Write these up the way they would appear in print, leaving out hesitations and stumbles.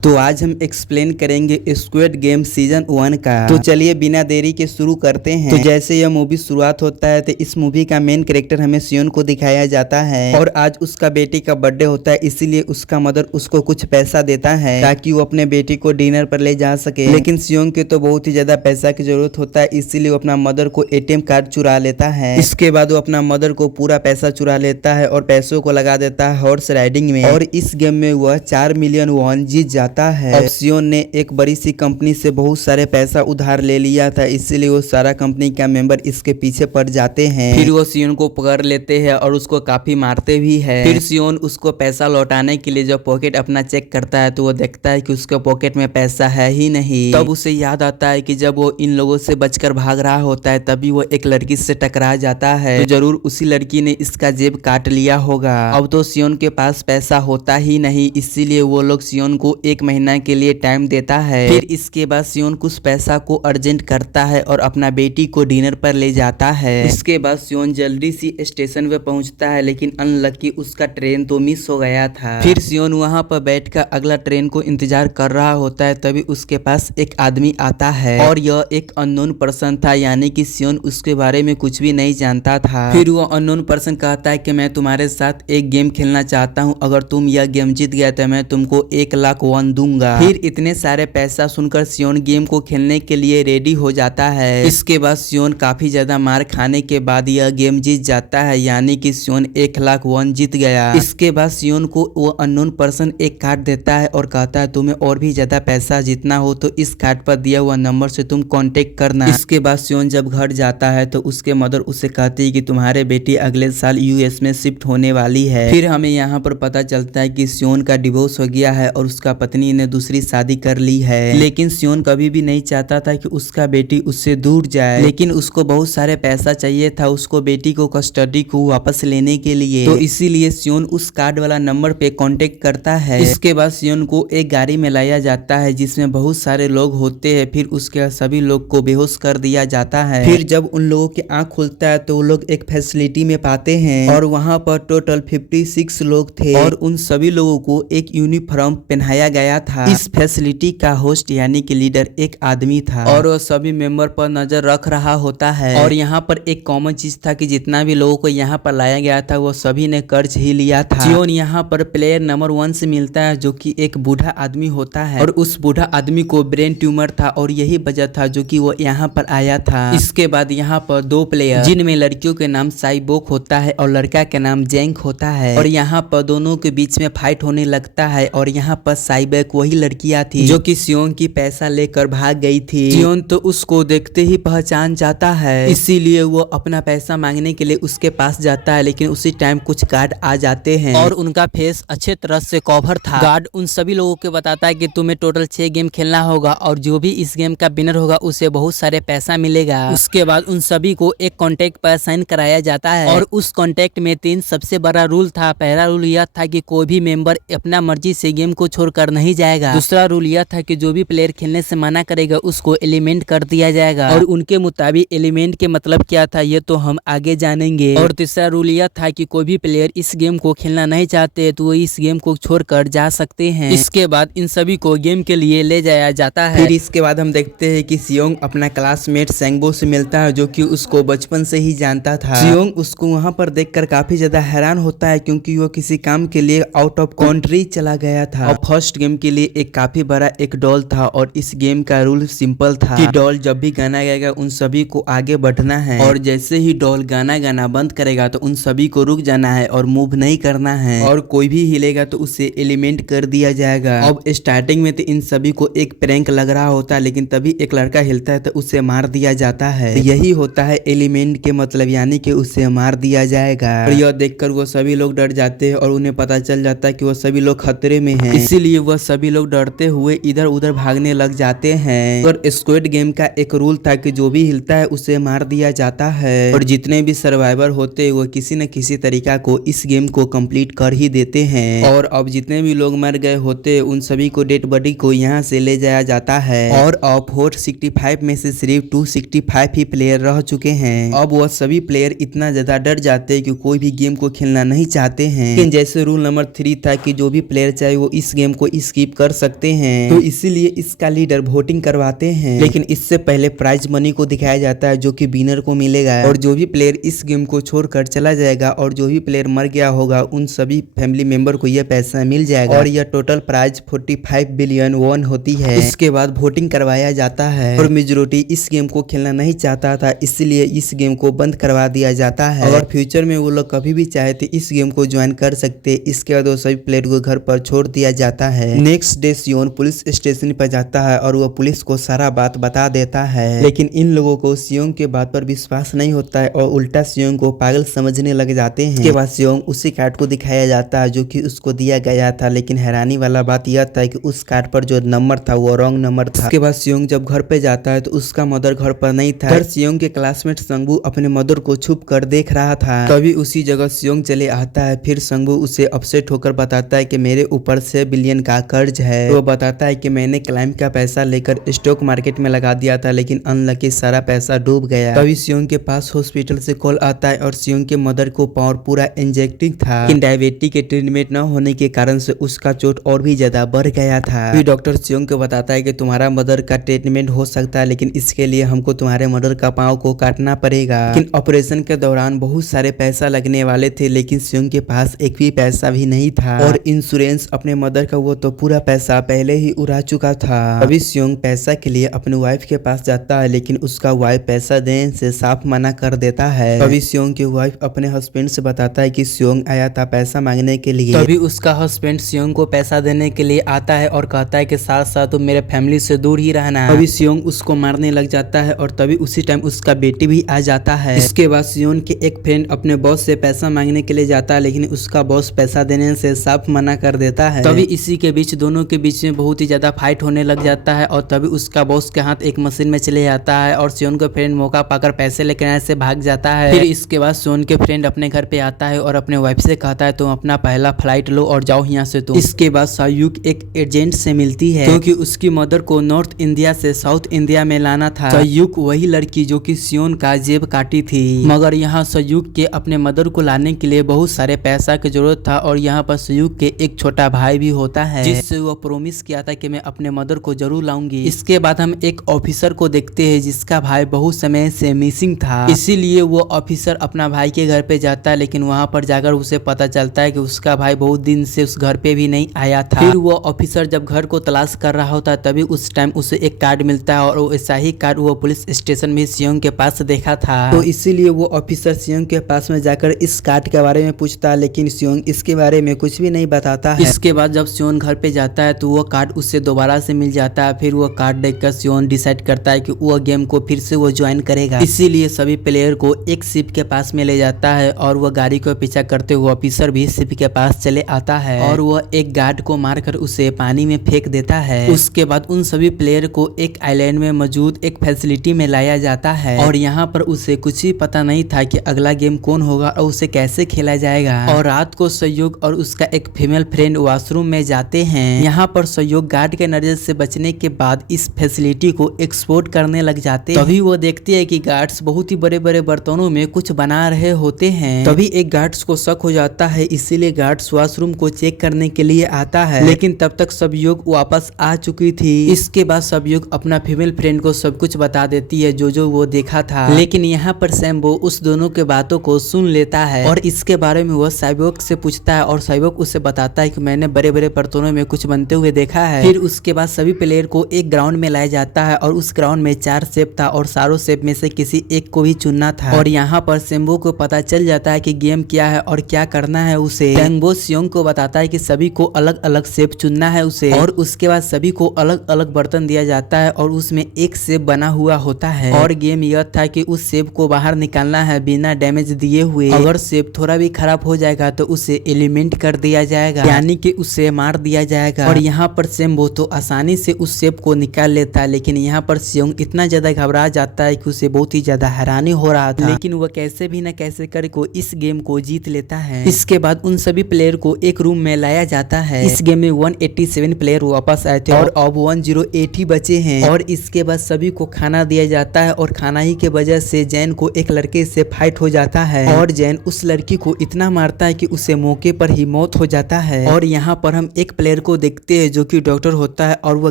तो आज हम एक्सप्लेन करेंगे स्क्विड गेम सीजन 1 का। तो चलिए बिना देरी के शुरू करते हैं। तो जैसे यह मूवी शुरुआत होता है तो इस मूवी का मेन कैरेक्टर हमें सियोन को दिखाया जाता है और आज उसका बेटी का बर्थडे होता है, इसीलिए उसका मदर उसको कुछ पैसा देता है ताकि वो अपने बेटी को डिनर पर ले जा सके। लेकिन सियोन के तो बहुत ही ज्यादा पैसा की जरूरत होता है, इसीलिए वो अपना मदर को एटीएम कार्ड चुरा लेता है। इसके बाद वो अपना मदर को पूरा पैसा चुरा लेता है और पैसों को लगा देता है हॉर्स राइडिंग में, और इस गेम में वह 4 मिलियन वॉन जीत जाता है। अब सियोन ने एक बड़ी सी कंपनी से बहुत सारे पैसा उधार ले लिया था, इसीलिए वो सारा कंपनी का मेंबर इसके पीछे पड़ जाते हैं। फिर वो सियोन को पकड़ लेते हैं और उसको काफी मारते भी है। फिर सियोन उसको पैसा लौटाने के लिए जब पॉकेट अपना चेक करता है तो वो देखता है कि उसके पॉकेट में पैसा है ही नहीं। तब उसे याद आता है कि जब वो इन लोगों से बचकर भाग रहा होता है तभी वो एक लड़की से टकरा जाता है, तो जरूर उसी लड़की ने इसका जेब काट लिया होगा। अब तो सियोन के पास पैसा होता ही नहीं, इसीलिए वो लोग सियोन को 1 महीना के लिए टाइम देता है। फिर इसके बाद सियोन कुछ पैसा को अर्जेंट करता है और अपना बेटी को डिनर पर ले जाता है। इसके बाद सियोन जल्दी सी स्टेशन पे पहुंचता है, लेकिन अनलकी उसका ट्रेन तो मिस हो गया था। फिर सियोन वहां पर बैठकर अगला ट्रेन को इंतजार कर रहा होता है, तभी उसके पास एक आदमी आता है और यह एक अननोन पर्सन था, यानी कि सियोन उसके बारे में कुछ भी नहीं जानता था। फिर वो अननोन पर्सन कहता है कि मैं तुम्हारे साथ एक गेम खेलना चाहता हूँ, अगर तुम यह गेम जीत गए तो मैं तुमको 1 लाख वॉन दूंगा। फिर इतने सारे पैसा सुनकर सियोन गेम को खेलने के लिए रेडी हो जाता है। इसके बाद सियोन काफी ज्यादा मार खाने के बाद यह गेम जीत जाता है, यानी कि सियोन 1 लाख वॉन जीत गया। इसके बाद सियोन को वो अननोन पर्सन एक कार्ड देता है और कहता है तुम्हें और भी ज्यादा पैसा जीतना हो तो इस कार्ड पर दिया हुआ नंबर से तुम कांटेक्ट करना। इसके बाद सियोन जब घर जाता है तो उसके मदर उसे कहती है कि तुम्हारे बेटी अगले साल यूएस में शिफ्ट होने वाली है। फिर हमें यहाँ पर पता चलता है कि सियोन का डिवोर्स हो गया है और उसका पत्नी ने दूसरी शादी कर ली है। लेकिन सियोन कभी भी नहीं चाहता था कि उसका बेटी उससे दूर जाए, लेकिन उसको बहुत सारे पैसा चाहिए था उसको बेटी को कस्टडी को वापस लेने के लिए, तो इसीलिए सियोन उस कार्ड वाला नंबर पे कांटेक्ट करता है। इसके बाद सियोन को एक गाड़ी में लाया जाता है जिसमें बहुत सारे लोग होते हैं। फिर उसके सभी लोग को बेहोश कर दिया जाता है। फिर जब उन लोगों की आंख खुलता है तो वो लोग एक फैसिलिटी में पाते हैं और वहां पर टोटल 56 लोग थे और उन सभी लोगों को एक यूनिफॉर्म पहनाया गया था। इस फैसिलिटी का होस्ट यानी कि लीडर एक आदमी था और वो सभी मेंबर पर नजर रख रहा होता है। और यहाँ पर एक कॉमन चीज था कि जितना भी लोगों को यहाँ पर लाया गया था वो सभी ने कर्ज ही लिया था। सियोन यहाँ पर प्लेयर नंबर 1 से मिलता है जो कि एक बूढ़ा आदमी होता है और उस बूढ़ा आदमी को ब्रेन ट्यूमर था और यही वजह था जो कि वो यहाँ पर आया था। इसके बाद यहाँ पर 2 प्लेयर जिनमें लड़कियों के नाम साइबोक होता है और लड़का के नाम जेंक होता है, और यहाँ पर दोनों के बीच में फाइट होने लगता है। और यहाँ पर साइबोक वही लड़कियां थी जो कि सियोन की पैसा लेकर भाग गई थी। सियोन तो उसको देखते ही पहचान जाता है, इसीलिए वो अपना पैसा मांगने के लिए उसके पास जाता है, लेकिन उसी टाइम कुछ गार्ड आ जाते हैं और उनका फेस अच्छे तरह से कवर था। गार्ड उन सभी लोगों को बताता है कि तुम्हें टोटल 6 गेम खेलना होगा और जो भी इस गेम का विनर होगा उसे बहुत सारे पैसा मिलेगा। उसके बाद उन सभी को एक कॉन्ट्रैक्ट पर साइन कराया जाता है और उस कॉन्ट्रैक्ट में 3 सबसे बड़ा रूल था। पहला रूल यह था कि कोई भी मेंबर अपना मर्जी से गेम को छोड़कर नहीं जाएगा। दूसरा रूल यह था कि जो भी प्लेयर खेलने से मना करेगा उसको एलिमेंट कर दिया जाएगा, और उनके मुताबिक एलिमेंट के मतलब क्या था ये तो हम आगे जानेंगे। और तीसरा रूल यह था कि कोई भी प्लेयर इस गेम को खेलना नहीं चाहते तो वो इस गेम को छोड़कर जा सकते हैं। इसके बाद इन सभी को गेम के लिए ले जाया जाता है। फिर इसके बाद हम देखते हैं कि सियोंग अपना क्लासमेट सेंगबो से मिलता है जो कि उसको बचपन से ही जानता था। सियोंग उसको वहाँ पर देखकर काफी ज्यादा हैरान होता है क्योंकि वो किसी काम के लिए आउट ऑफ कंट्री चला गया था और फर्स्ट गेम के लिए एक काफी बड़ा एक डॉल था। और इस गेम का रूल सिंपल था कि डॉल जब भी गाना गाएगा उन सभी को आगे बढ़ना है, और जैसे ही डॉल गाना गाना बंद करेगा तो उन सभी को रुक जाना है और मूव नहीं करना है, और कोई भी हिलेगा तो उसे एलिमेंट कर दिया जाएगा। अब स्टार्टिंग में तो इन सभी को एक प्रैंक लग रहा होता है, लेकिन तभी एक लड़का हिलता है तो उसे मार दिया जाता है। तो यही होता है एलिमेंट के मतलब, यानी कि उसे मार दिया जाएगा। और यह देखकर वो सभी लोग डर जाते हैं और उन्हें पता चल जाता है कि वो सभी लोग खतरे में हैं, इसीलिए वह सभी लोग डरते हुए इधर उधर भागने लग जाते हैं। और स्क्विड गेम का एक रूल था कि जो भी हिलता है उसे मार दिया जाता है, और जितने भी सर्वाइवर होते हैं वो किसी न किसी तरीका को इस गेम को कंप्लीट कर ही देते हैं। और अब जितने भी लोग मर गए होते हैं उन सभी को डेड बॉडी को यहाँ से ले जाया जाता है, और अब 465 में से सिर्फ 265 ही प्लेयर रह चुके हैं। अब वह सभी प्लेयर इतना ज्यादा डर जाते हैं कि कोई भी गेम को खेलना नहीं चाहते हैं। लेकिन जैसे रूल नंबर 3 था कि जो भी प्लेयर चाहे वो इस गेम को इस स्किप कर सकते हैं। तो इसीलिए इसका लीडर वोटिंग करवाते हैं, लेकिन इससे पहले प्राइज मनी को दिखाया जाता है जो कि विनर को मिलेगा। और जो भी प्लेयर इस गेम को छोड़कर चला जाएगा और जो भी प्लेयर मर गया होगा उन सभी फैमिली मेंबर को यह पैसा मिल जाएगा। और यह टोटल प्राइज 45 बिलियन वॉन होती है। इसके बाद वोटिंग करवाया जाता है और मेजोरिटी इस गेम को खेलना नहीं चाहता था, इसलिए इस गेम को बंद करवा दिया जाता है। अगर फ्यूचर में वो लोग कभी भी चाहे तो इस गेम को ज्वाइन कर सकते। इसके बाद वो सभी प्लेयर को घर पर छोड़ दिया जाता है। नेक्स्ट डे सियोन पुलिस स्टेशन पर जाता है और वह पुलिस को सारा बात बता देता है, लेकिन इन लोगों को सियोन के बात पर विश्वास नहीं होता है और उल्टा सियोन को पागल समझने लग जाते हैं। इसके बाद सियोन उसी कार्ड को दिखाया जाता है जो कि उसको दिया गया था, लेकिन हैरानी वाला बात यह था कि उस कार्ड पर जो नंबर था वो रॉन्ग नंबर था। इसके बाद सियोन जब घर पे जाता है तो उसका मदर घर पर नहीं था। घर सियोन के क्लासमेट संगू अपने मदर को छुप कर देख रहा था। तभी उसी जगह सियोन चले आता है। फिर संगू उसे अपसेट होकर बताता है कि मेरे ऊपर 6 बिलियन का कर्ज है। वो बताता है कि मैंने क्लाइम का पैसा लेकर स्टॉक मार्केट में लगा दिया था, लेकिन अनलकी सारा पैसा डूब गया। तभी सियोन के पास हॉस्पिटल से कॉल आता है और सियोन के मदर को पावर पूरा इंजेक्टिंग था, लेकिन डायबिटीज के ट्रीटमेंट न होने के कारण से उसका चोट और भी ज्यादा बढ़ गया था। फिर डॉक्टर सियोन को बताता है कि तुम्हारा मदर का ट्रीटमेंट हो सकता है, लेकिन इसके लिए हमको तुम्हारे मदर का पाँव को काटना पड़ेगा। लेकिन ऑपरेशन के दौरान बहुत सारे पैसा लगने वाले थे, लेकिन सियोन के पास एक भी पैसा भी नहीं था और इंश्योरेंस अपने मदर का वो तो पूरा पैसा पहले ही उड़ा चुका था। अभी सियोन पैसा के लिए अपने वाइफ के पास जाता है, लेकिन उसका वाइफ पैसा देने से साफ मना कर देता है। तभी सियोन की वाइफ अपने हस्बैंड से बताता है कि सियोन आया था पैसा मांगने के लिए। तभी उसका हस्बैंड सियोन को पैसा देने के लिए आता है और कहता है कि साथ साथ तुम मेरे फैमिली से दूर ही रहना। तभी सियोन उसको मारने लग जाता है और तभी उसी टाइम उसका बेटी भी आ जाता है। इसके बाद सियोन के एक फ्रेंड अपने बॉस से पैसा मांगने के लिए जाता है, लेकिन उसका बॉस पैसा देने से साफ मना कर देता है। तभी इसी के बीच दोनों के बीच में बहुत ही ज्यादा फाइट होने लग जाता है और तभी उसका बॉस के हाथ एक मशीन में चले जाता है और सियोन का फ्रेंड मौका पाकर पैसे लेकर यहाँ से भाग जाता है। फिर इसके बाद सियोन के फ्रेंड अपने घर पे आता है और अपने वाइफ से कहता है तुम अपना पहला फ्लाइट लो और जाओ यहाँ से तुम। इसके बाद सायुक एक एजेंट से मिलती है क्योंकि उसकी मदर को नॉर्थ इंडिया से साउथ इंडिया में लाना था। सायुक वही लड़की जो कि सियोन का जेब काटी थी, मगर यहाँ सायुक के अपने मदर को लाने के लिए बहुत सारे पैसा की जरूरत था और यहाँ पर सायुक के एक छोटा भाई भी होता है जिससे वो प्रॉमिस किया था कि मैं अपने मदर को जरूर लाऊंगी। इसके बाद हम एक ऑफिसर को देखते हैं जिसका भाई बहुत समय से मिसिंग था, इसीलिए वो ऑफिसर अपना भाई के घर पे जाता है, लेकिन वहाँ पर जाकर उसे पता चलता है कि उसका भाई बहुत दिन से उस घर पे भी नहीं आया था। फिर वो ऑफिसर जब घर को तलाश कर रहा होता है तभी उस टाइम उसे एक कार्ड मिलता है और ऐसा ही कार्ड वो पुलिस स्टेशन में सियोन के पास देखा था। तो इसीलिए वो ऑफिसर सियोन के पास में जाकर इस कार्ड के बारे में पूछता है, लेकिन सियोन इसके बारे में कुछ भी नहीं बताता है। इसके बाद जब सियोन घर पे जाता है तो वो कार्ड उससे दोबारा से मिल जाता है। फिर वो कार्ड देखकर सियोन डिसाइड करता है कि वो गेम को फिर से वो ज्वाइन करेगा, इसीलिए सभी प्लेयर को एक शिप के पास में ले जाता है और वो गाड़ी को पीछा करते हुए ऑफिसर भी शिप के पास चले आता है और वो एक गार्ड को मारकर उसे पानी में फेंक देता है। उसके बाद उन सभी प्लेयर को एक आइलैंड में मौजूद एक फैसिलिटी में लाया जाता है और यहाँ पर उसे कुछ ही पता नहीं था कि अगला गेम कौन होगा और उसे कैसे खेला जाएगा। और रात को सहयोग और उसका एक फीमेल फ्रेंड वॉशरूम में जाते हैं। यहाँ पर सहयोग गार्ड के नजर से बचने के बाद इस फैसिलिटी को एक्सपोर्ट करने लग जाते हैं। तभी वो देखती है कि गार्ड्स बहुत ही बड़े बड़े बर्तनों में कुछ बना रहे होते हैं। तभी एक गार्ड्स को शक हो जाता है, इसीलिए गार्ड्स वॉशरूम को चेक करने के लिए आता है, लेकिन तब तक सहयोग वापस आ चुकी थी। इसके बाद सहयोग अपना फीमेल फ्रेंड को सब कुछ बता देती है जो वो देखा था, लेकिन यहाँ पर सैम्बो उस दोनों के बातों को सुन लेता है और इसके बारे में वह साइबोर्ग से पूछता है और साइबोर्ग उसे बताता है कि मैंने बड़े बड़े बर्तनों में कुछ बनते हुए देखा है। फिर उसके बाद सभी प्लेयर को एक ग्राउंड में लाया जाता है और उस ग्राउंड में 4 शेप था और सारों शेप में से किसी एक को भी चुनना था। और यहाँ पर सैम्बो को पता चल जाता है कि गेम क्या है और क्या करना है उसे। टैंगबो सियोंग को बताता है कि सभी को अलग अलग शेप चुनना है उसे और उसके बाद सभी को अलग अलग बर्तन दिया जाता है और उसमें एक शेप बना हुआ होता है और गेम यह था कि उस शेप को बाहर निकालना है बिना डैमेज दिए हुए। अगर शेप थोड़ा भी खराब हो जाएगा तो उसे एलिमेंट कर दिया जाएगा, यानी कि उसे मार दिया जाएगा। और यहाँ पर सैम्बो तो आसानी से उस शेप को निकाल लेता है, लेकिन यहाँ पर सियोंग इतना ज्यादा घबरा जाता है कि उसे बहुत ही ज्यादा हैरानी हो रहा था, लेकिन वह कैसे भी न कैसे करके इस गेम को जीत लेता है। इसके बाद उन सभी प्लेयर को एक रूम में लाया जाता है। इस गेम में 187 प्लेयर वापस आए थे और अब 108 ही बचे हैं। और इसके बाद सभी को खाना दिया जाता है और खाना ही के वजह से जैन को एक लड़के से फाइट हो जाता है और जैन उस लड़की को इतना मारता है कि उसे मौके पर ही मौत हो जाता है। और यहाँ पर हम एक प्लेयर प्लेयर को देखते हैं जो कि डॉक्टर होता है और वह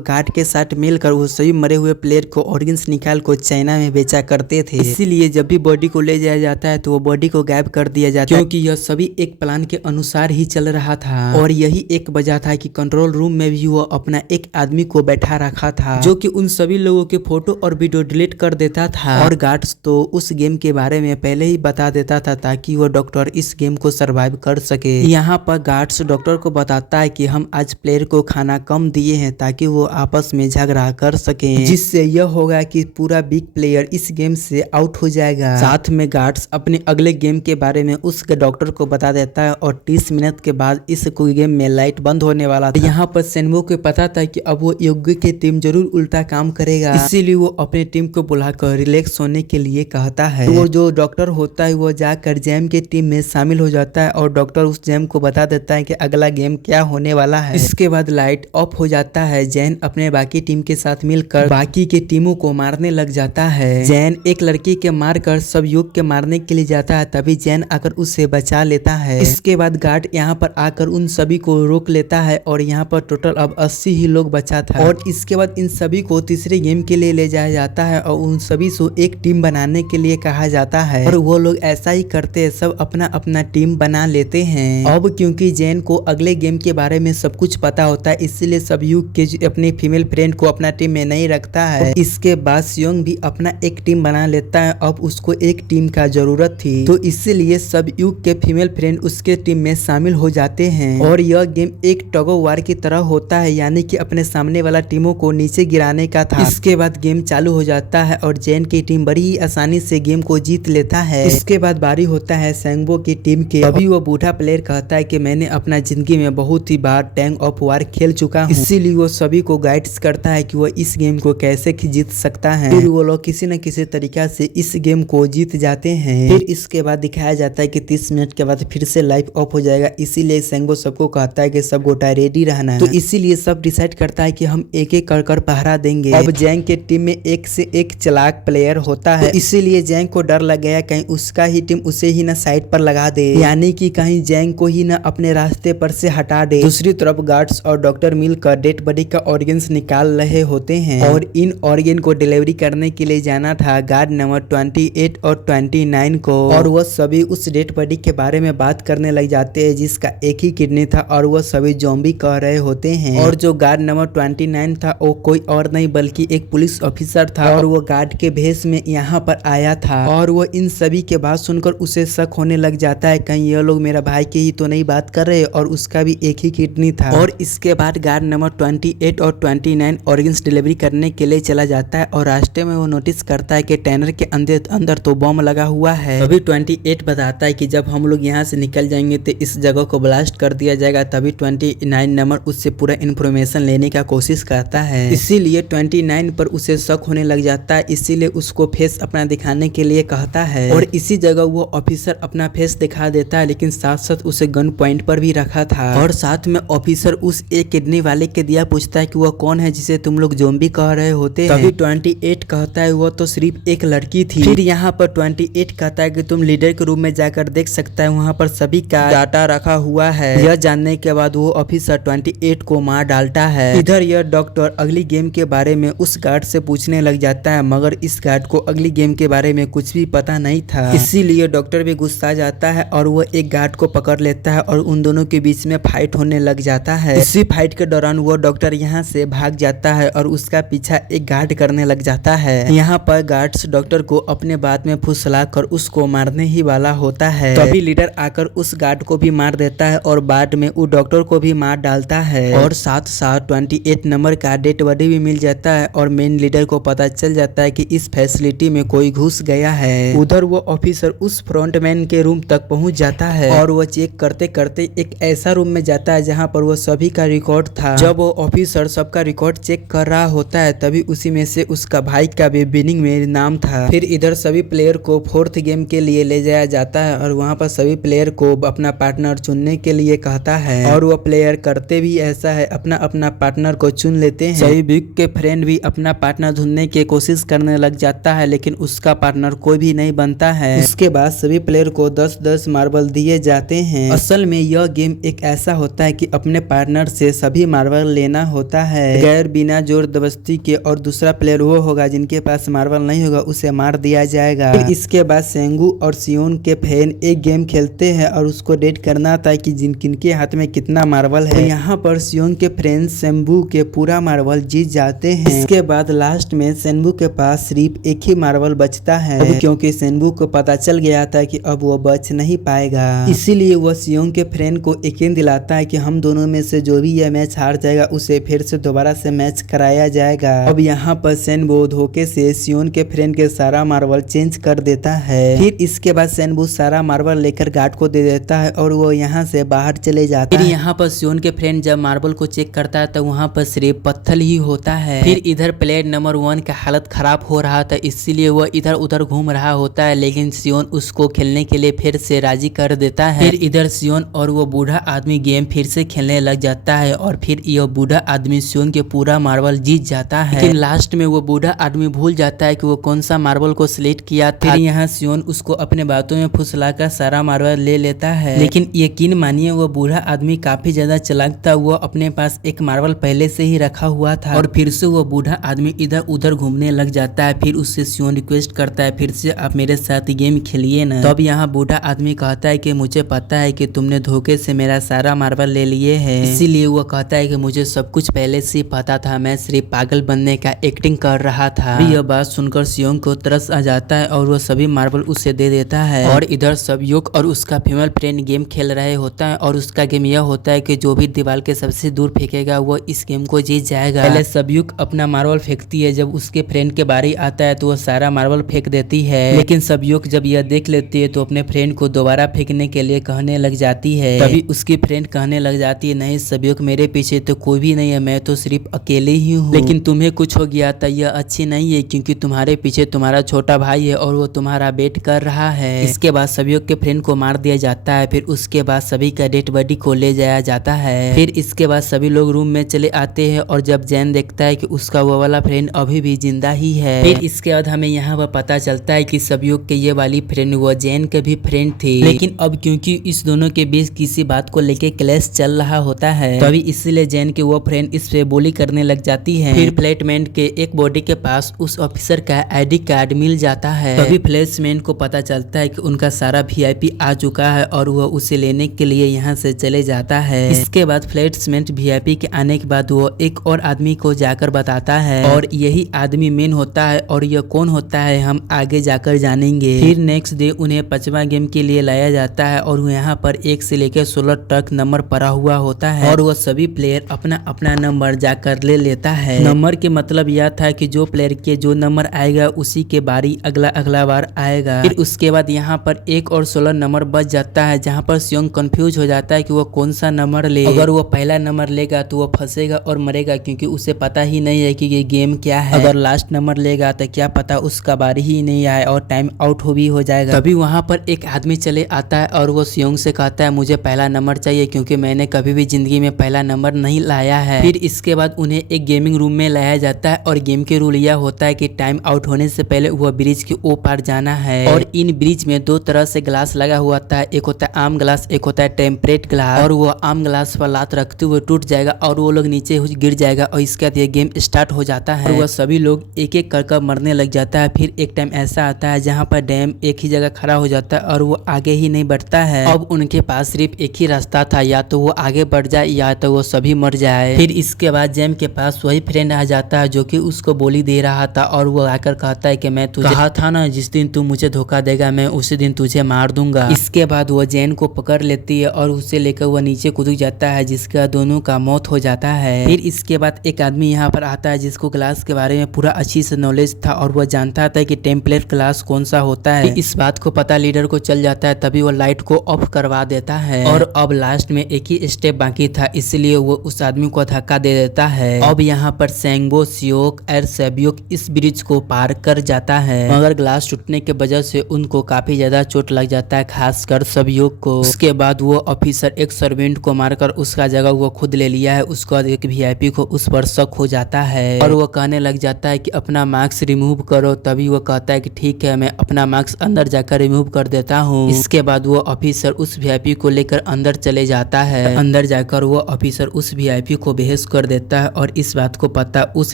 गार्ड के साथ मिलकर वो सभी मरे हुए प्लेयर को ऑर्गन्स निकाल को चाइना में बेचा करते थे। इसीलिए जब भी बॉडी को ले जाया जाता है तो वो बॉडी को गायब कर दिया जाता है, क्योंकि यह सभी एक प्लान के अनुसार ही चल रहा था। और यही एक वजह था कि कंट्रोल रूम में भी वो अपना एक आदमी को बैठा रखा था जो कि उन सभी लोगों के फोटो और वीडियो डिलीट कर देता था। और गार्ड्स तो उस गेम के बारे में पहले ही बता देता था ताकि वो डॉक्टर इस गेम को सरवाइव कर सके। यहाँ पर गार्ड्स डॉक्टर को बताता है कि हम आज प्लेयर को खाना कम दिए हैं ताकि वो आपस में झगड़ा कर सके, जिससे यह होगा कि पूरा बिग प्लेयर इस गेम से आउट हो जाएगा। साथ में गार्ड्स अपने अगले गेम के बारे में उस डॉक्टर को बता देता है और 30 मिनट के बाद इस गेम में लाइट बंद होने वाला था। यहाँ पर सेनवो को पता था कि अब वो योग्य की टीम जरूर उल्टा काम करेगा, इसीलिए वो अपने टीम को बुलाकर रिलैक्स होने के लिए कहता है। तो वो जो डॉक्टर होता है वो जाकर जैम के टीम में शामिल हो जाता है और डॉक्टर उस जैम को बता देता है कि अगला गेम क्या होने वाला है। इसके बाद लाइट ऑफ हो जाता है। जैन अपने बाकी टीम के साथ मिलकर बाकी के टीमों को मारने लग जाता है। जैन एक लड़की के मारकर सब युग के मारने के लिए जाता है, तभी जैन आकर उसे बचा लेता है। इसके बाद गार्ड यहाँ पर आकर उन सभी को रोक लेता है और यहाँ पर टोटल अब 80 ही लोग बचा था। और इसके बाद इन सभी को तीसरे गेम के लिए ले जाया जाता है और उन सभी से एक टीम बनाने के लिए कहा जाता है और वो लोग ऐसा ही करते हैं, सब अपना अपना टीम बना लेते हैं। अब क्योंकि जैन को अगले गेम के बारे में सब कुछ पता होता है, इसलिए सब युग के अपने फीमेल फ्रेंड को अपना टीम में नहीं रखता है। इसके बाद सियोंग भी अपना एक टीम बना लेता है। अब उसको एक टीम का जरूरत थी तो इसलिए सब युग के फीमेल फ्रेंड उसके टीम में शामिल हो जाते हैं। और यह गेम एक टग ऑफ वार की तरह होता है, यानी कि अपने सामने वाला टीमों को नीचे गिराने का था। इसके बाद गेम चालू हो जाता है और जैन की टीम बड़ी ही आसानी से गेम को जीत लेता है। इसके बाद बारी होता है सैंगबो की टीम के। अभी वो बूढ़ा प्लेयर कहता है कि मैंने अपना जिंदगी में बहुत ही बार टैंग ऑफ वार खेल चुका हूँ, इसीलिए वो सभी को गाइड्स करता है कि वो इस गेम को कैसे जीत सकता है। फिर वो लोग किसी न किसी तरीका से इस गेम को जीत जाते हैं। फिर इसके बाद दिखाया जाता है कि 30 मिनट के बाद फिर से लाइफ ऑफ हो जाएगा, इसीलिए सैंगबो सबको कहता है कि सब गोटा रेडी रहना है। तो इसीलिए सब डिसाइड करता है कि हम एक एक कर पहरा देंगे। अब जैंग के टीम में एक से एक चालाक प्लेयर होता है, तो इसीलिए जैंग को डर लग गया कहीं उसका ही टीम उसे ही ना साइड पर लगा दे, यानी कि कहीं जैंग को ही ना अपने रास्ते पर से हटा दे। दूसरी तरफ गार्ड्स और डॉक्टर मिलकर डेड बॉडी का ऑर्गन्स निकाल रहे होते हैं और इन ऑर्गन को डिलीवरी करने के लिए जाना था गार्ड नंबर 28 और 29 को। और वह सभी उस डेड बॉडी के बारे में बात करने लग जाते हैं जिसका एक ही किडनी था और वह सभी ज़ॉम्बी कह रहे होते हैं। और जो गार्ड नंबर 29 था वो कोई और नहीं बल्कि एक पुलिस ऑफिसर था और वो गार्ड के भेष में यहाँ पर आया था। और वो इन सभी के बात सुनकर उसे शक होने लग जाता है कहीं ये लोग मेरा भाई की ही तो नहीं बात कर रहे, और उसका भी एक ही किडनी था। और इसके बाद गार्ड नंबर 28 और 29 ऑर्गन्स डिलीवरी करने के लिए चला जाता है और रास्ते में वो नोटिस करता है कि टैनर के अंदर तो बम लगा हुआ है। अभी 28 बताता है कि जब हम लोग यहाँ से निकल जाएंगे तो इस जगह को ब्लास्ट कर दिया जाएगा। तभी 29 नंबर उससे पूरा इन्फॉर्मेशन लेने का कोशिश करता है, इसीलिए 29 पर उसे शक होने लग जाता है, इसीलिए उसको फेस अपना दिखाने के लिए कहता है। और इसी जगह वो ऑफिसर अपना फेस दिखा देता है, लेकिन साथ साथ उसे गन पॉइंट पर भी रखा था। और साथ में ऑफिसर उस एक किडनी वाले के दिया पूछता है कि वह कौन है जिसे तुम लोग ज़ॉम्बी कह रहे होते हैं। तभी 28 कहता है वो तो सिर्फ एक लड़की थी। फिर यहाँ पर 28 कहता है कि तुम लीडर के रूम में जाकर देख सकता है, वहाँ पर सभी का डाटा रखा हुआ है। यह जानने के बाद वो ऑफिसर 28 को मार डालता है। इधर यह डॉक्टर अगली गेम के बारे में उस गार्ड से पूछने लग जाता है, मगर इस गार्ड को अगली गेम के बारे में कुछ भी पता नहीं था, इसीलिए डॉक्टर भी गुस्सा जाता है और वो एक गार्ड को पकड़ लेता है और उन दोनों के बीच में फाइट होने लग जाता है। इसी फाइट के दौरान वो डॉक्टर यहाँ से भाग जाता है और उसका पीछा एक गार्ड करने लग जाता है। यहाँ पर गार्ड्स डॉक्टर को अपने बात में फुसला कर उसको मारने ही वाला होता है। तभी लीडर आकर उस गार्ड को भी मार देता है और बाद में वो डॉक्टर को भी मार डालता है। और साथ साथ 28 नंबर का डेड बॉडी भी मिल जाता है और मेन लीडर को पता चल जाता है कि इस फैसिलिटी में कोई घुस गया है। उधर वो ऑफिसर उस फ्रंटमैन के रूम तक पहुंच जाता है और वो चेक करते करते एक ऐसा रूम में जाता है जहां पर वो सभी का रिकॉर्ड था। जब वो ऑफिसर सबका रिकॉर्ड चेक कर रहा होता है तभी उसी में से उसका भाई का भी बिनिंग में नाम था। फिर इधर सभी प्लेयर को 4th गेम के लिए ले जाया जाता है और वहाँ पर सभी प्लेयर को अपना पार्टनर चुनने के लिए कहता है और वो प्लेयर करते भी ऐसा है, अपना अपना पार्टनर को चुन लेते हैं। सभी बिग के फ्रेंड भी अपना पार्टनर ढूंढने की कोशिश करने लग जाता है, लेकिन उसका पार्टनर कोई भी नहीं बनता है। उसके बाद सभी प्लेयर को 10-10 मार्बल दिए जाते हैं। असल में यह गेम एक ऐसा होता है कि अपने पार्टनर से सभी मार्बल लेना होता है गैर बिना जोर दबस्ती के, और दूसरा प्लेयर वो होगा जिनके पास मार्बल नहीं होगा, उसे मार दिया जाएगा। फिर इसके बाद सेंगू और सियोन के फैन एक गेम खेलते हैं और उसको डेट करना था कि किनके हाथ में कितना मार्बल है। तो यहाँ पर सियोन के फ्रेंड सेंबू के पूरा मार्बल जीत जाते हैं। इसके बाद लास्ट में सेंबू के पास सिर्फ एक ही मार्बल बचता है, क्योंकि सेंबू को पता चल गया था कि अब वो बच नहीं पाएगा। इसीलिए वह सियोन के फ्रेंड को यकीन दिलाता है कि हम दोनों में से जो भी यह मैच हार जाएगा उसे फिर से दोबारा से मैच कराया जाएगा। अब यहाँ पर सेनबो धोखे से सियोन के फ्रेंड के सारा मार्बल चेंज कर देता है। फिर इसके बाद सेनबो सारा मार्बल लेकर गार्ड को दे देता है और वो यहाँ से बाहर चले जाता है। फिर यहाँ पर सियोन के फ्रेंड जब मार्बल को चेक करता है तो वहाँ पर सिर्फ पत्थर ही होता है। फिर इधर प्लेयर नंबर 1 का हालत खराब हो रहा था, इसीलिए वो इधर उधर घूम रहा होता है, लेकिन सियोन उसको खेलने के लिए फिर से राजी कर देता है। फिर इधर सियोन और वो बूढ़ा आदमी गेम फिर से खेलने लग जाता है और फिर यह बूढ़ा आदमी सियोन के पूरा मार्बल जीत जाता है। लेकिन लास्ट में वो बूढ़ा आदमी भूल जाता है कि वो कौन सा मार्बल को सिलेक्ट किया था। फिर यहाँ सियोन उसको अपने बातों में फुसलाकर सारा मार्बल ले लेता है, लेकिन यकीन मानिए वो बूढ़ा आदमी काफी ज्यादा चालाक था। वो अपने पास एक मार्बल पहले से ही रखा हुआ था और फिर से वो बूढ़ा आदमी इधर उधर घूमने लग जाता है। फिर उससे सियोन रिक्वेस्ट करता है फिर से आप मेरे साथ गेम खेलिए ना। तब यहाँ बूढ़ा आदमी कहता है कि मुझे पता है कि तुमने धोखे से मेरा सारा मार्बल ले लिए है, इसीलिए वो कहता है कि मुझे सब कुछ पहले से पता था, मैं सिर्फ पागल बनने का एक्टिंग कर रहा था। यह बात सुनकर सियोन को तरस आ जाता है और वो सभी मार्बल उसे दे देता है। और इधर सबयुक और उसका फीमेल फ्रेंड गेम खेल रहे होता है और उसका गेम यह होता है कि जो भी दीवार के सबसे दूर फेंकेगा वो इस गेम को जीत जाएगा। पहले सबयुक अपना मार्बल फेंकती है, जब उसके फ्रेंड के बारी आता है तो वो सारा मार्बल फेंक देती है, लेकिन सबयुक जब यह देख लेती है तो अपने फ्रेंड को दोबारा फेंकने के लिए कहने लग जाती है। तभी उसकी फ्रेंड कहने लग जाती है नहीं सबयुक, मेरे पीछे तो कोई भी नहीं है, मैं तो सिर्फ अकेले ही हूँ, लेकिन तुम्हें कुछ हो गया था यह अच्छी नहीं है, क्योंकि तुम्हारे पीछे तुम्हारा छोटा भाई है और वो तुम्हारा वेट कर रहा है। इसके बाद सबयुक के फ्रेंड को मार दिया जाता है। फिर उसके बाद सभी का डेड बॉडी को ले जाया जाता है। फिर इसके बाद सभी लोग रूम में चले आते हैं और जब जैन देखता है कि उसका वो वाला फ्रेंड अभी भी जिंदा ही है। फिर इसके बाद हमें यहाँ पर पता चलता है कि सबयुक के ये वाली फ्रेंड वो जैन के भी फ्रेंड थी, लेकिन अब क्योंकि इस दोनों के बीच किसी बात को लेके क्लैश चल रहा होता है, तभी इसलिए जैन के वो फ्रेंड इस पे बोली करने लग जाती है। फिर फ्लैटमेंट के एक बॉडी के पास उस ऑफिसर का आईडी कार्ड मिल जाता है। तभी फ्लैटमेंट को पता चलता है कि उनका सारा वीआईपी आ चुका है और वह उसे लेने के लिए यहाँ से चले जाता है। इसके बाद फ्लैटमेंट वीआईपी के आने के बाद वो एक और आदमी को जाकर बताता है और यही आदमी मेन होता है और यह कौन होता है हम आगे जाकर जानेंगे। फिर नेक्स्ट डे उन्हें 5वां गेम के लिए लाया जाता है और यहाँ पर 1 से लेकर 16 तक नंबर पड़ा हुआ होता है और वह सभी प्लेयर अपना अपना नंबर जाकर ले लेता है। नंबर के मतलब यह था कि जो प्लेयर के जो नंबर आएगा उसी के बारी अगला बार आएगा। फिर उसके बाद यहाँ पर 1 और 16 नंबर बच जाता है, जहाँ पर सियोन कंफ्यूज हो जाता है कि वो कौन सा नंबर ले। अगर वो पहला नंबर लेगा तो वो फंसेगा और मरेगा, क्योंकि उसे पता ही नहीं है कि ये गेम क्या है। अगर लास्ट नंबर लेगा तो क्या पता उसका बारी ही नहीं आए और टाइम आउट भी हो जाएगा। तभी वहाँ पर एक आदमी चले आता है और वो सियोन से कहता है मुझे पहला नंबर चाहिए, क्योंकि मैंने कभी भी जिंदगी में पहला नंबर नहीं लाया है। फिर इसके बाद उन्हें एक गेमिंग रूम में लाया जाता है और गेम के रूल यह होता है कि टाइम आउट होने से पहले वह ब्रिज के ओ पार जाना है। और इन ब्रिज में 2 तरह से ग्लास लगा हुआ था, एक होता है आम ग्लास, एक होता है टेम्परेट ग्लास। और वो आम ग्लास पर लात रखते हुए टूट जाएगा और वो लोग नीचे गिर जाएगा और इसके बाद ये गेम स्टार्ट हो जाता है और वह सभी लोग एक एक कर मरने लग जाता है। फिर एक टाइम ऐसा आता है जहाँ पर डैम एक ही जगह खड़ा हो जाता है और वो आगे ही नहीं बढ़ता है। अब उनके पास सिर्फ एक ही रास्ता था, या तो वो आगे बढ़ जाए या तो वो सभी मर जाए। फिर इसके बाद जैम के पास वही फ्रेंड आ जाता है जो कि उसको बोली दे रहा था और वो आकर कहता है कि मैं तुझे कहा था ना जिस दिन तू मुझे धोखा देगा मैं उसी दिन तुझे मार दूंगा। इसके बाद वो जैन को पकड़ लेती है और उसे लेकर वो नीचे कूद जाता है, जिसका दोनों का मौत हो जाता है। फिर इसके बाद एक आदमी यहाँ पर आता है जिसको ग्लास के बारे में पूरा अच्छी से नॉलेज था और वो जानता था कि टेम्पलेट ग्लास कौन सा होता है। इस बात को पता लीडर को चल जाता है, तभी वो लाइट को ऑफ करवा देता है और अब लास्ट में एक ही स्टेप बाकी था, इसलिए वो उस आदमी को धक्का दे देता है। अब यहाँ पर सेंगो, सियोक और सबयुक इस ब्रिज को पार कर जाता है, मगर ग्लास टूटने के वजह से उनको काफी ज्यादा चोट लग जाता है, खासकर सबयुक को। उसके बाद वो ऑफिसर एक सर्वेंट को मारकर उसका जगह वो खुद ले लिया है। उसके बाद एक वीआईपी को उस पर शक हो जाता है और वो कहने लग जाता है कि अपना मास्क रिमूव करो। तभी वो कहता है कि ठीक है मैं अपना मास्क अंदर जाकर रिमूव कर देता हूँ। इसके बाद वो ऑफिसर उस वीआईपी को लेकर अंदर चले जाता है। अंदर जाकर जाकर वो ऑफिसर उस वीआईपी को बेहोश कर देता है और इस बात को पता उस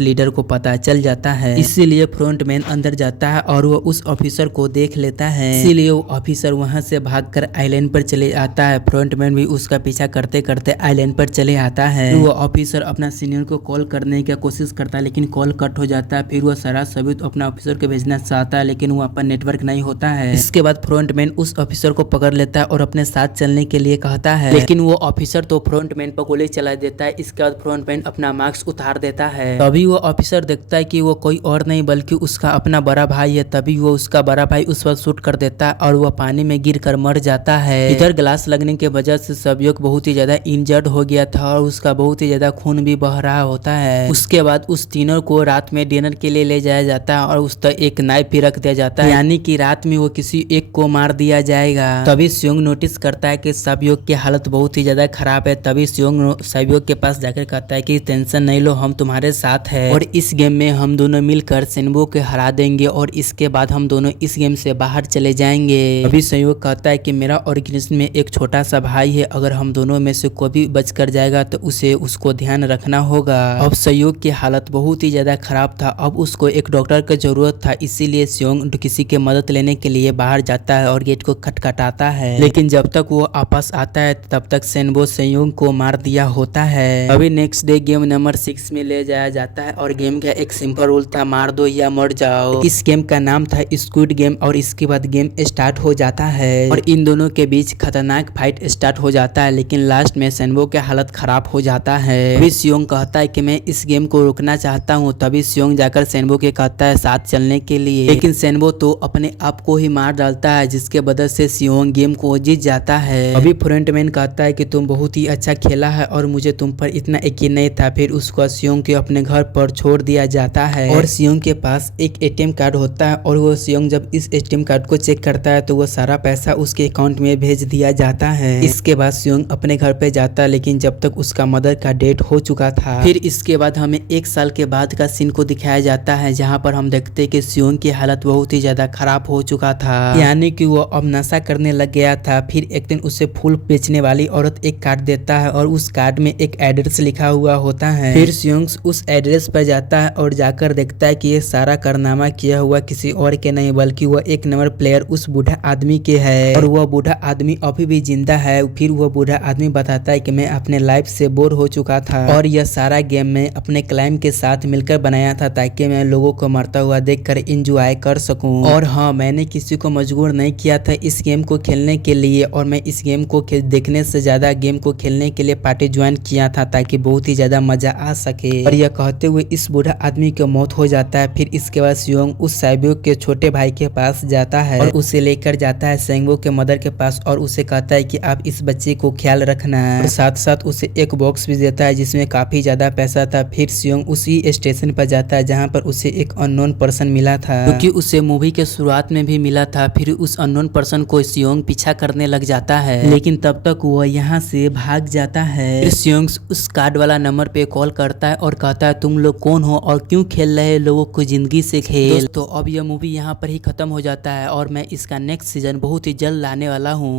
लीडर को पता चल जाता है। इसीलिए फ्रंटमैन अंदर जाता है और वो उस ऑफिसर को देख लेता है। इसीलिए वो ऑफिसर वहां से भागकर आइलैंड पर चले आता है। फ्रंटमैन भी उसका पीछा करते करते आइलैंड पर चले आता है। वो ऑफिसर अपना सीनियर को कॉल करने की कोशिश करता है लेकिन कॉल कट हो जाता है। फिर वो सारा सबूत अपना ऑफिसर को भेजना चाहता है लेकिन वहाँ पर नेटवर्क नहीं होता है। इसके बाद फ्रंटमैन उस ऑफिसर को पकड़ लेता है और अपने साथ चलने के लिए कहता है, लेकिन वो ऑफिसर तो फ्रंटमैन पर गोली चला देता है। इसके बाद फ्रंटमैन अपना मास्क उतार देता है। तभी वो ऑफिसर देखता है कि वो कोई और नहीं बल्कि उसका अपना बड़ा भाई है। तभी वो उसका बड़ा भाई उस पर शूट कर देता है और वो पानी में गिरकर मर जाता है। इधर ग्लास लगने के वजह से सबयोग बहुत ही ज्यादा इंजर्ड हो गया था और उसका बहुत ही ज्यादा खून भी बह रहा होता है। उसके बाद उस तीनों को रात में डिनर के लिए ले जाया जाता है और उस तक एक नाइफ भी रख दिया जाता है, यानी कि रात में वो किसी एक को मार दिया जाएगा। तभी स्योंग नोटिस करता है कि सबयोग की हालत बहुत ही ज्यादा खराब है। तभी स्योंग सबयोग के पास जाकर कहता है कि टेंशन नहीं लो, हम तुम्हारे साथ है और इस गेम में हम दोनों मिलकर सेनबो को हरा देंगे और इसके बाद हम दोनों इस गेम से बाहर चले जाएंगे। अभी संयोग कहता है कि मेरा ऑर्गेनाइजेशन में एक छोटा सा भाई है, अगर हम दोनों में से कोई भी बच कर जाएगा तो उसको ध्यान रखना होगा। अब संयोग की हालत बहुत ही ज्यादा खराब था। अब उसको एक डॉक्टर की जरूरत था, इसीलिए स्योंग किसी की मदद लेने के लिए बाहर जाता है और गेट को खटखटाता है। लेकिन जब तक वो वापस आता है तब तक सेनबो संयोग को मार दिया होता है। अभी नेक्स्ट डे गेम नंबर 6 में ले जाया जाता है और गेम का एक सिंपल रूल था, मार दो या मर जाओ। इस गेम का नाम था स्क्विड गेम और इसके बाद गेम स्टार्ट हो जाता है और इन दोनों के बीच खतरनाक फाइट स्टार्ट हो जाता है। लेकिन लास्ट में सेनबो की हालत खराब हो जाता है। अभी स्योंग कहता है कि मैं इस गेम को रोकना चाहता हूँ। तभी स्योंग जाकर सेनबो के कहता है साथ चलने के लिए, लेकिन सेनबो तो अपने आप को ही मार डालता है जिसके वजह से स्योंग गेम को जीत जाता है। अभी फ्रंटमैन कहता है कि तुम बहुत ही अच्छा खेला है और मुझे तुम पर इतना यकीन नहीं था। फिर उसको स्योंग के अपने घर पर छोड़ दिया जाता है और स्योंग के पास एक एटीएम कार्ड होता है और वो स्योंग जब इस एटीएम कार्ड को चेक करता है तो वो सारा पैसा उसके अकाउंट में भेज दिया जाता है। इसके बाद स्योंग अपने घर पे जाता है लेकिन जब तक उसका मदर का डेथ हो चुका था। फिर इसके बाद हमें 1 साल के बाद का सीन को दिखाया जाता है जहाँ पर हम देखते हैं कि स्योंग की हालत बहुत ही ज्यादा खराब हो चुका था, यानी कि वो अब नशा करने लग गया था। फिर एक दिन उसे फूल बेचने वाली औरत एक कार्ड देता है और उस कार्ड में एक एड्रेस लिखा हुआ होता है। फिर स्योंग उस एड्रेस पर जाता है और जाकर देखता है कि ये सारा कारनामा किया हुआ किसी और के नहीं बल्कि वह एक नंबर प्लेयर उस बूढ़ा आदमी के है और वह बूढ़ा आदमी अभी भी जिंदा है। फिर वह बूढ़ा आदमी बताता है कि मैं अपने लाइफ से बोर हो चुका था और यह सारा गेम मैं अपने क्लाइम के साथ मिलकर बनाया था ताकि मैं लोगों को मरता हुआ देखकर एंजॉय कर सकूं। और हाँ, मैंने किसी को मजबूर नहीं किया था इस गेम को खेलने के लिए और मैं इस गेम को देखने से ज्यादा गेम को खेलने के लिए पार्टी ज्वाइन किया था ताकि बहुत ही ज्यादा मजा आ सके। और यह कहते हुए इस बूढ़ा आदमी की मौत हो जाता है। फिर इसके बाद स्योंग उस साइबो के छोटे भाई के पास जाता है और उसे लेकर जाता है सेंगबो के मदर के पास और उसे कहता है कि आप इस बच्चे को ख्याल रखना है और साथ साथ उसे एक बॉक्स भी देता है जिसमें काफी ज्यादा पैसा था। फिर स्योंग उसी स्टेशन पर जाता है जहाँ पर उसे एक अननोन पर्सन मिला था क्योंकि उसे मूवी के शुरुआत में भी मिला था। फिर उस अननोन पर्सन को स्योंग पीछा करने लग जाता है लेकिन तब तक वो यहाँ से भाग जाता है। फिर स्योंग उस कार्ड वाला नंबर पे कॉल करता है और कहता है तुम लोग कौन हो और क्यों खेल रहे लोगों को जिंदगी से खेल। तो अब यह मूवी यहाँ पर ही खत्म हो जाता है और मैं इसका नेक्स्ट सीजन बहुत ही जल्द लाने वाला हूँ।